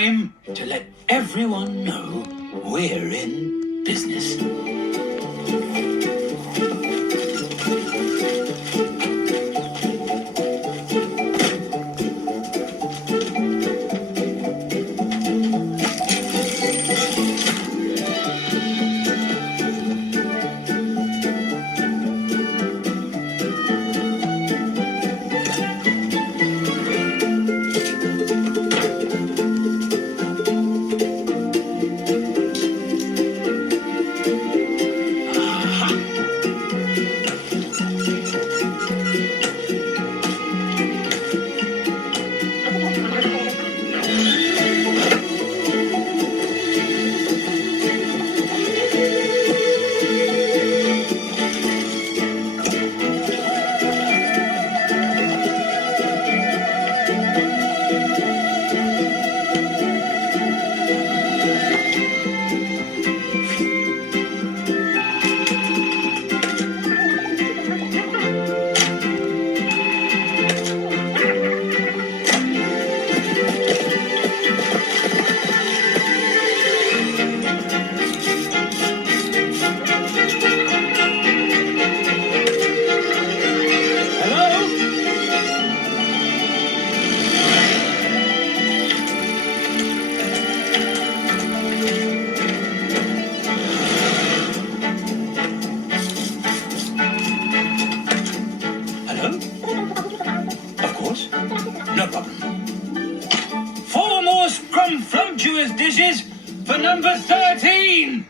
time to let everyone know we're in business. Hello? Of course. No problem. 4 more scrumflumptuous dishes for number 13!